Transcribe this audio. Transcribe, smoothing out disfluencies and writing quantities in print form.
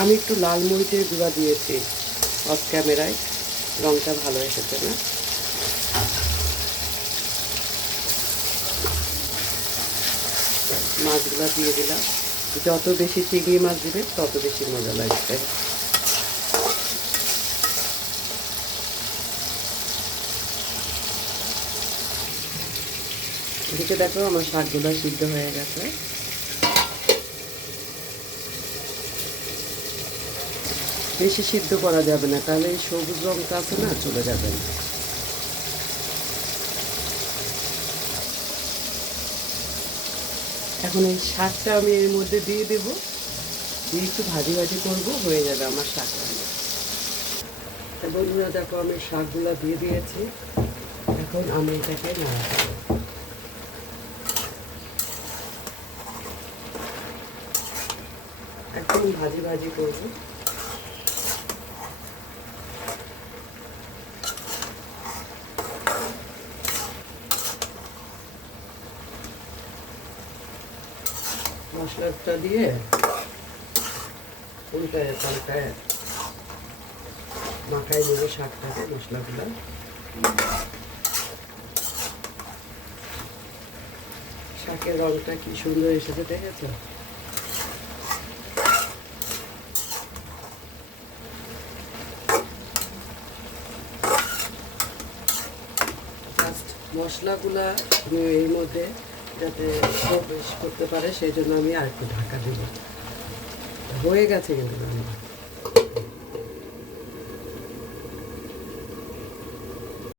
আমি একটু লাল মরিচের গুঁড়া দিয়েছি অফ ক্যামেরায়, রঙটা ভালো এসেছে না। মাছগুলো দিয়ে দিলাম, যত বেশি চিংড়ি মাছ দিবে তত বেশি মজা লাগবে। এদিকে দেখো আমার শাকগুলো সিদ্ধ হয়ে গেছে। বেশি সিদ্ধ করা যাবে না, তাহলে এই সবুজ রঙটা আছে না, চলে যাবে না। এখন এই শাকটা আমি এর মধ্যে দিয়ে দেবো, দিয়ে একটু ভাজি ভাজি করবো, হয়ে যাবে আমার শাক রান্না। তা বন্ধুরা দেখো আমি শাকগুলো দিয়ে দিয়েছি, এখন আমি এটাকে নাড়াবো। একদম ভাজি ভাজি করবো। মশলাটা দিয়ে উল্টায় পাল্টায় মাখাই দেবো শাকটাকে মশলাগুলো। শাকের রঙটা কি সুন্দর এসেছে, দেখেছো? মশলাগুলা এর মধ্যে যাতে প্রবেশ করতে পারে সেই জন্য আমি আর একটু ঢাকা দেব। হয়ে গেছে কিন্তু